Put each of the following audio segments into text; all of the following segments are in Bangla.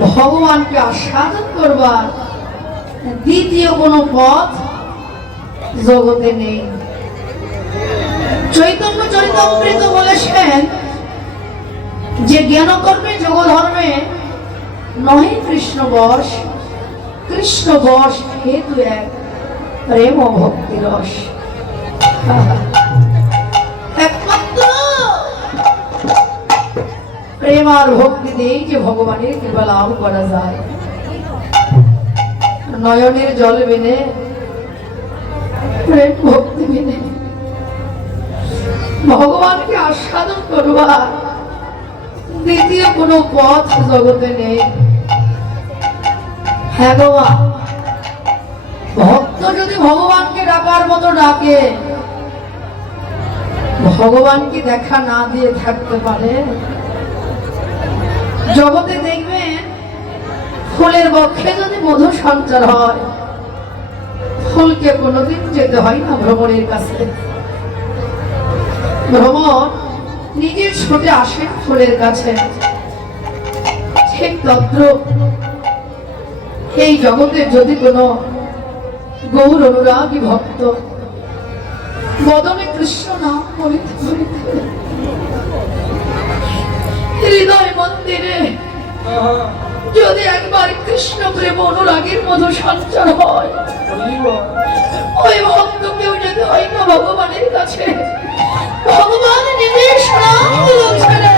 ভগবানকে আস্বাদন করবার দ্বিতীয় কোনো পথ জগতে নেই। চৈতন্য চরিতামৃত বলেছেন যে জ্ঞান কর্মে যোগ ধর্মে নহে কৃষ্ণ বশ, কৃষ্ণ বশ হেতু এক প্রেম ও ভক্তি রস। একমাত্র প্রেম আর ভক্তি দিয়েই যে ভগবানের কৃপা লাভ করা যায়। নয়নের জল বিনে, প্রেম ভক্তি বিনে ভগবানকে আস্বাদন করবা দ্বিতীয় কোনো পথ জগতে নেই। হ্যাঁ বাবা, ভক্ত যদি ভগবানকে ডাকার মতো ডাকে, ভগবান কি দেখা না দিয়ে থাকতে পারে? জগতে দেখবেন ফুলের বক্ষে যদি মধু সঞ্চার হয়, ফুলকে কোনোদিন যেতে হয় না ভ্রমণের কাছে। ভ্রমণ নিজের ছুটে আসে ফুলের কাছে। ঠিক তদ্রূপ এই জগতে যদি কোনো গৌর অনুরাগী ভক্ত বদনে কৃষ্ণ নাম করিতে করিতে হৃদয় মন্দিরে যদি একবার কৃষ্ণ প্রেম অনুরাগের মতো সঞ্চার হয়, ওই ভক্তকেও যেতে হয় না ভগবানের কাছে। ভগবান নিজের নাম ছেড়ে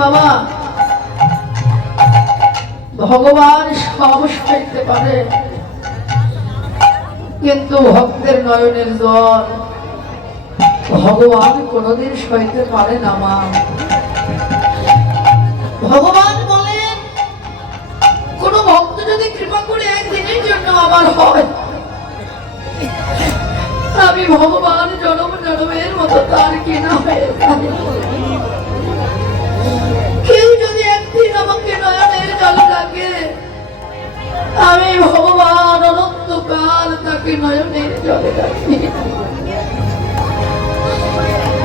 বাবা। ভগবান সব সইতে পারে, কিন্তু ভক্তের নয়নের জল ভগবান কোনদিন সইতে পারে না মা। ভগবান বলেন কোন ভক্ত যদি কৃপা করে একদিনের জন্য আমার হয়, আমি ভগবান জনম জনমের মতো তার কিনা হয়ে যাই। কেউ যদি একদিন আমাকে নয়নের জলে ডাকে, আমি ভগবান অনন্তকাল তাকে নয়নের জলে ডাকি।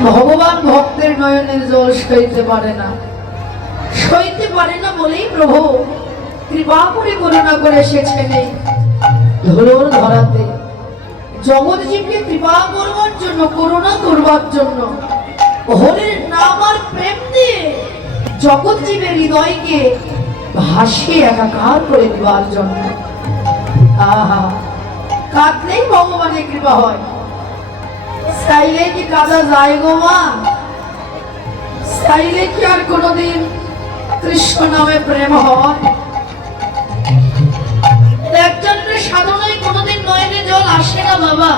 ভগবান ভক্তের নয়নের জল সইতে পারে না। সইতে পারে না বলেই প্রভু কৃপা করে করুণা করে এসেছেন এই ধুলোর ধরাতে জগৎ জীবকে কৃপা করবার জন্য, করুণা করবার জন্য, হরির নাম আর প্রেম দিয়ে জগৎ জীবের হৃদয়কে ভাসিয়ে একাকার করে দেওয়ার জন্য। আহা, কাঁদলেই ভগবানের কৃপা হয়, চাইলে কি কাঁদা যায় গো মা? চাইলে কি আর কোনদিন কৃষ্ণ নামে প্রেম হয়? একজনের সাধনায় কোনদিন নয়নে জল আসে না বাবা।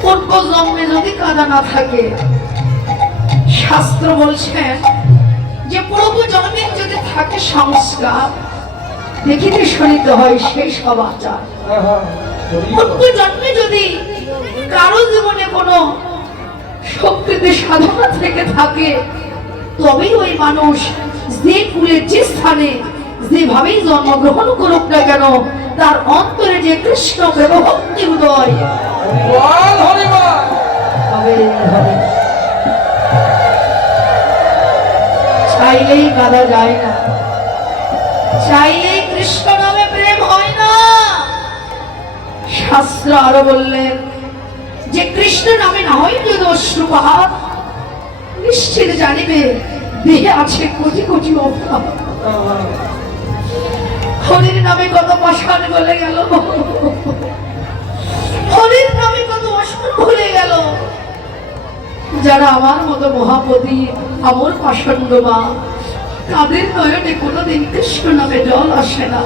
পূর্ব জন্মে যদি কাঁদা না থাকে, শাস্ত্র বলছেন যে পূর্ব জন্মের যদি থাকে সংস্কার, দেখিতে শুনিতে হয় সেই সব আচার। পূর্ব জন্মে যদি কারো জীবনে কোনো শক্তিতে সাধনা থেকে থাকে, তবেই ওই মানুষ যে কুলের যে স্থানে যেভাবেই জন্মগ্রহণ করুক না কেন, তার অন্তরে যে কৃষ্ণ প্রেম ভক্তি উদয় হবে। চাইলেই কাঁদা যায় না, চাইলেই কৃষ্ণ নামে প্রেম হয় না। শাস্ত্র আরো বললেন যে কৃষ্ণ নামে না হয় যদি অশ্রুপাত, নিশ্চিত জানিবে দেহে আছে কোটি কোটি অভাব। হরির নামে কত পাষাণ গলে গেল, হরির নামে কত অসুর ভুলে গেল। যারা আমার মতো মহাপতি আমর পাষণ্ড মা, তাদের নয়নে কোনোদিন কৃষ্ণ নামে জল আসে না,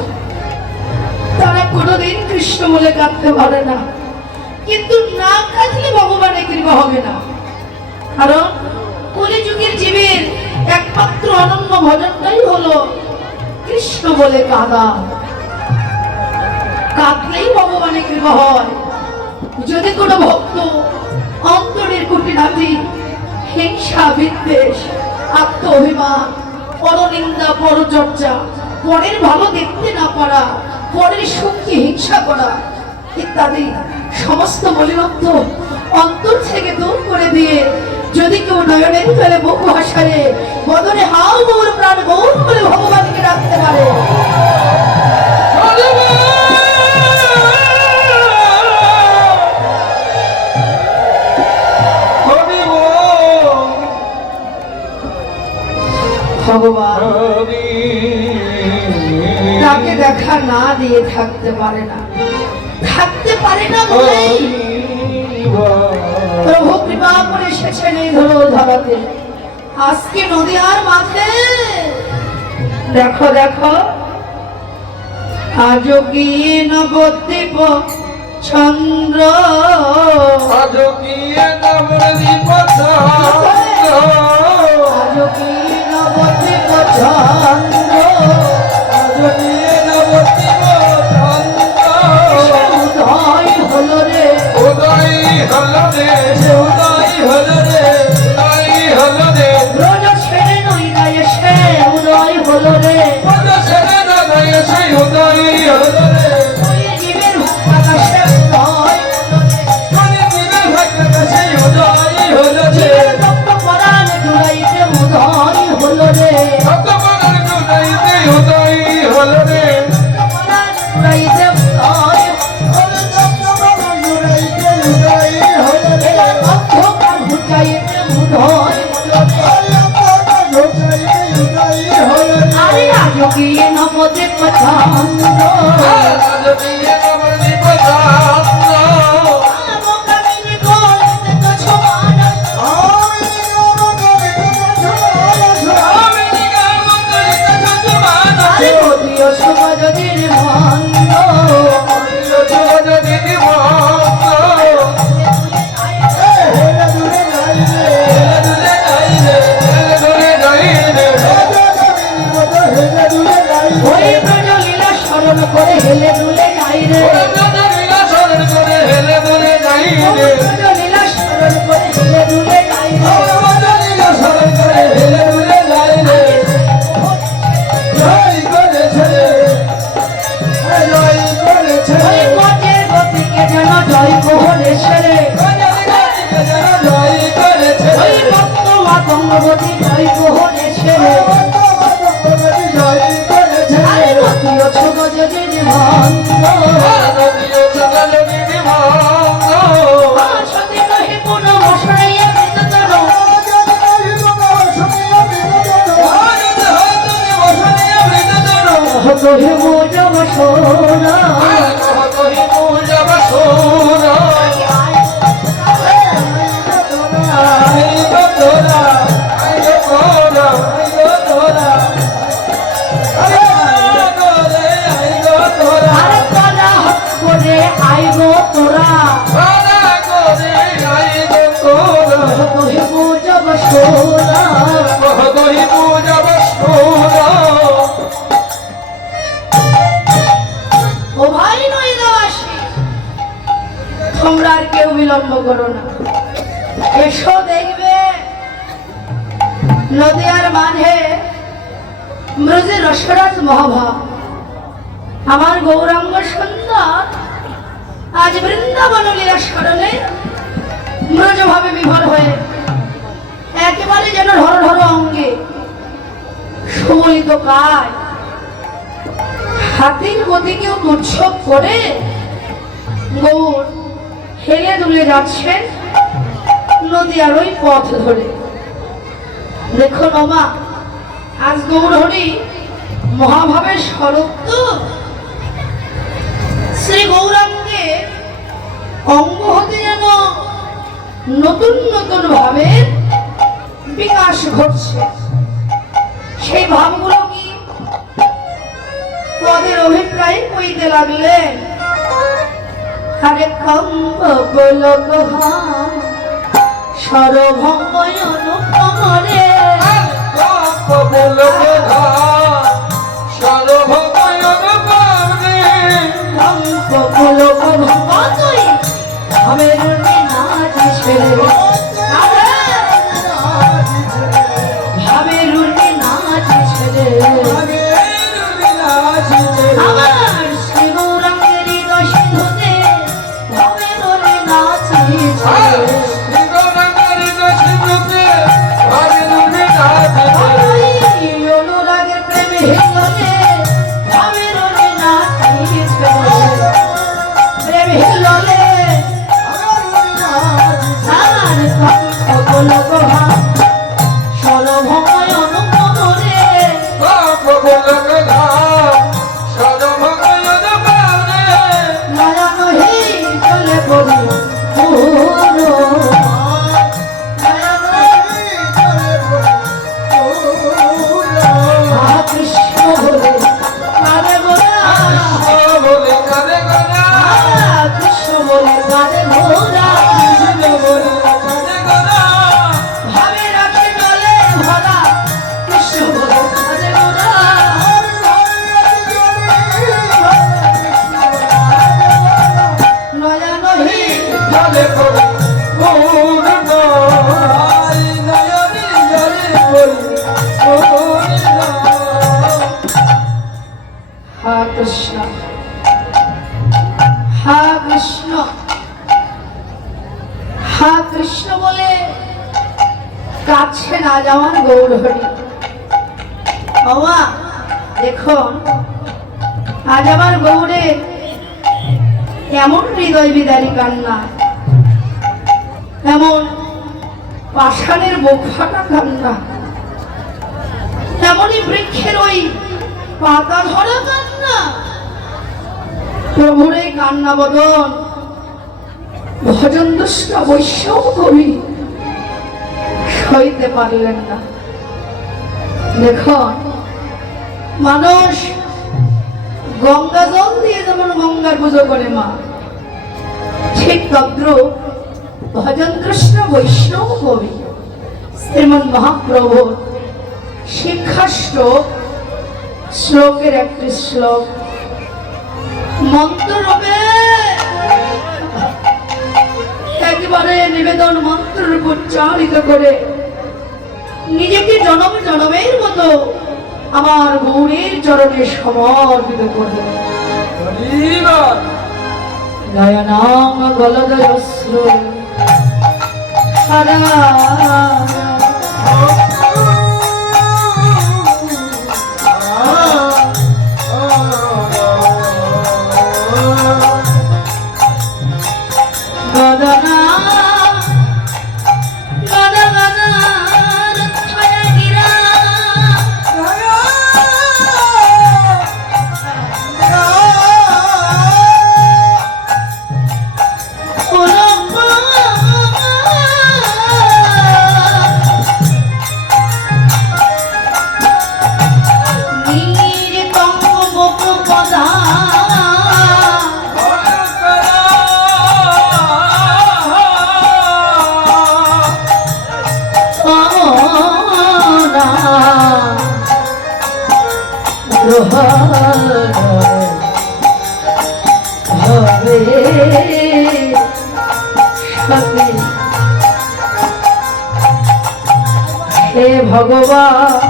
তারা কোনোদিন কৃষ্ণ বলে কাঁদতে পারে না। কিন্তু না কাঁদলে ভগবানের কৃপা হবে না, কারণ কলিযুগের জীবের একমাত্র অনন্য ভজনটাই হলো কৃষ্ণ বলে কাঁদা। কাঁদলেই ভগবানের কৃপা হয়। যদি কোনো ভক্ত অন্তরের কুটিনাটি, হিংসা, বিদ্বেষ, আত্ম অভিমান, পরনিন্দা, পরচর্চা, পরের ভালো দেখতে না পারা, পরের সুখকে হিংসা করা ইত্যাদি সমস্ত মলিনত্ব অন্তর থেকে দূর করে দিয়ে যদি কেউ নয়নের ফেলে বহু ভাষায় বদনে হাও গৌর প্রাণ গৌর বলে ভগবানকে রাখতে পারে, ভগবান তাকে দেখা না দিয়ে থাকতে পারে না, থাকতে পারে না বলেই প্রভু কৃপা করে এসেছেন এই ধরাতে। আজকে নদীয়ার মাঝে দেখো দেখো আজও কি নবদ্বীপ চন্দ্র, আজও কি নবদ্বীপ চন্দ্র, আজও কি নবদ্বীপ চন্দ্র, আজও কি নবদ্বীপ চন্দ্র, উদয় হলো রে, উদয় হলো রে, উদয় হলো রে, উদয় হলো রে, রোজ ছেড়ে নই গায়ে সে উদয় হলো রে, রোজ ছেড়ে নই সে উদয় হলো রে, ওই জীবের আকাশে উদয় হলো রে, মানে জীবের ভাগ্যে সেই উদয় হলো রে, জীবের তপ্ত পরাণ জুড়াইতে উদয় হলো রে, ভক্ত মনের জুড়াইতে উদয় হলো রে, পরাণ জুড়াইতে উদয় হলো রে, তপ্ত পরাণ জুড়াইতে উদয় হলো রে, অন্ধকার ঘুচাইতে উদয় হলো রে, আরে আজও কি নবদ্বীপ চন্দ্র, আজও কি নবদ্বীপ চন্দ্র, মোকাবিনী করতে তো সমান, আরে অধিও শুভযোগীর মন্দ, ওই ব্রজলীলা স্মরণ করে হেলে দুলে গাই রে, ওই ব্রজলীলা স্মরণ করে হেলে দুলে গাই রে, ওই মতের গতিকে যেন জয় কোহরেছে রে, ওই ভক্ত মাতঙ্গ গতি জয় কোহরেছে রে, আরে অধিও শুভযোগীর মন্দ, সতী নহে কোনো মশাইয়া বিততর, হত হে মোজব সোনা, আরে কলা হক করে আইগো তোরা, হত হে মোজব সোনা, ও ভাই নয় দাসী, তোমরা আর কেউ বিলম্ব করো না, এসো দেখবে নদিয়ার মাঝে ব্রজের রসরাজ মহাভাব আমার গৌরাঙ্গ সুন্দর আজ বৃন্দাবন লীলা স্মরণে ব্রজভাবে বিভোর হয়ে একেবারে যেন ধর ধর অঙ্গে সুমলিত কায় হাতির গতিকেও তুচ্ছ করে গৌর হেলে দুলে যাচ্ছেন নদীয়ার ওই পথ ধরে। দেখো নমা, আজ গৌরহরি মহাভাবের স্বরূপ তো শ্রী গৌরাঙ্গের অঙ্গ হতে যেন নতুন নতুন ভাবের বিকাশ ঘটছে। সেই ভাবগুলো কি পদের অভিপ্রায় কইতে লাগলেন, আরে কম্ব গোলক সরভঙ্গ অনুপম রে, কমল গধা সর্বভয়ন পাবনে কমল কতই আমের নাচ ছেড়ে ভাবের নাচ ছেড়ে আমার শ্রী গৌরাঙ্গের হৃদয় সিন্ধুতে ভাবের নাচ ছেড়ে অনুরাগের প্রেমে হিললে ভাবের নাচ ছেড়ে প্রেম হিললে আর কমল গধা সর্বভয় অনুপমরে নয়ন হি চলে পড়ি পুরো কৃষ্ণ বলে কারে গোরা কৃষ্ণ বলে কারে গোরা ভাবে রাখে জলে ভরা কৃষ্ণ বলে কারে গোরা নয়ন হি হা কৃষ্ণ হা কৃষ্ণ হা কৃষ্ণ বলে কাছে না যাওয়ার গৌরহরি বাবা দেখুন আজ আমার গৌরের এমন হৃদয় বিদারী কান্না এমন পাষাণের বুক ফাটা কান্না এমনই বৃক্ষের ওই পাতা ধরা কান্না প্রভুর এই কান্না বদন ভজন দুষ্টা বৈষ্ণব কবি সইতে পারলেন না দেখুন মানুষ গঙ্গা জল দিয়ে যেমন গঙ্গার পুজো করে মা ঠিক তদ্রূপ ভজন কৃষ্ণ বৈষ্ণব কবি শ্রীমন মহাপ্রভু শিক্ষাশ্লোক শ্লোকের একটি শ্লোক মন্ত্ররূপে একেবারে নিবেদন মন্ত্ররূপ উচ্চারিত করে নিজেকে জনম জনমের মতো আমার গৌরের চরণে সমর্পিত করবে নয়নাম গলদশ্র সারা গদনা গদনা রক্ষয়া গিরা হবে সতে হে ভগবান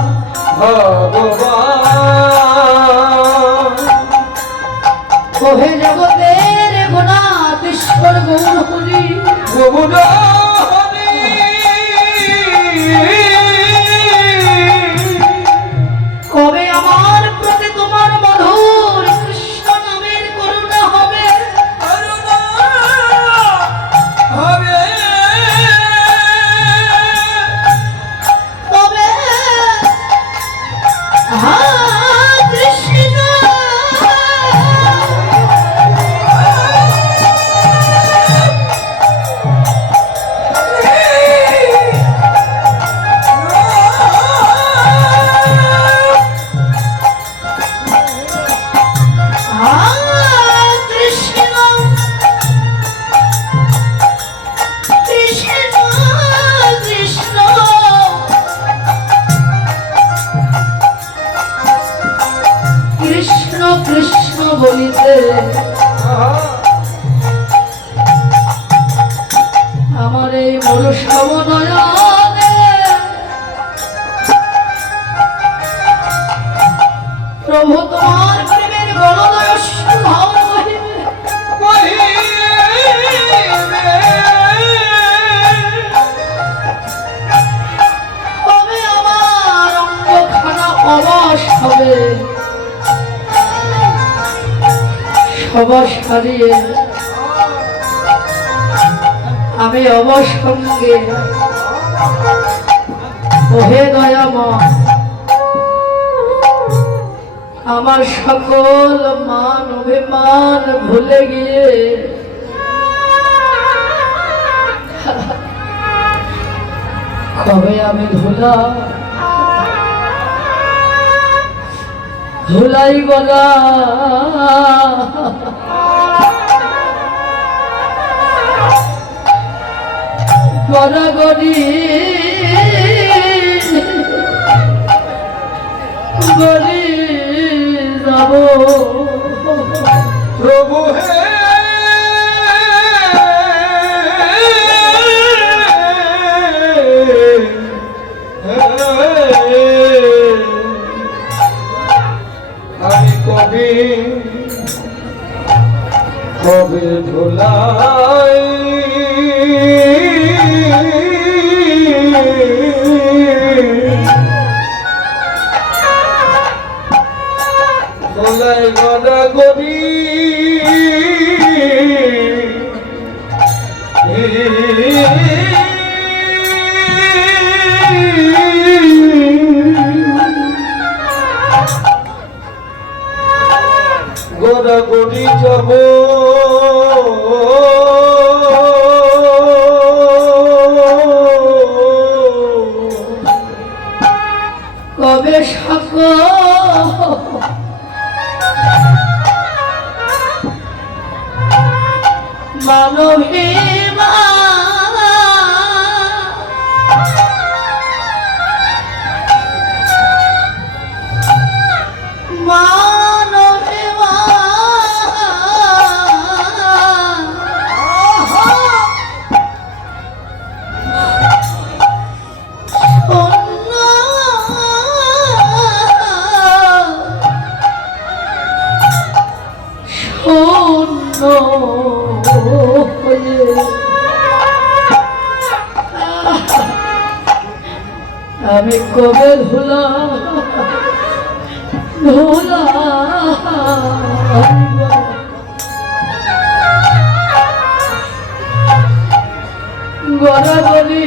ওহে জগতের গুণাত ঈশ্বর গৌর হরি কবে আমার প্রতি তোমার মধুর কৃষ্ণ নামের করুণা হবে কবে প্রভু তোমার প্রেমের গলদয় সুধাও বহিবে। তবে আমার অঙ্গখানা অবাস হবে, সবাস হারিয়ে আমি অবসঙ্গে ওহে দয়াময় আমার সকল মান অভিমান ভুলে গিয়ে কবে আমি ধুলাই গলা গড়াগড়ি গড়ি যাব প্রভু হে আমি কবি কবে ভোলাই ভোলাই গড়া গড়ি গড়া গড়ি যাব কবে সকল মানবী আমি কবে ধুলা গড়াগড়ি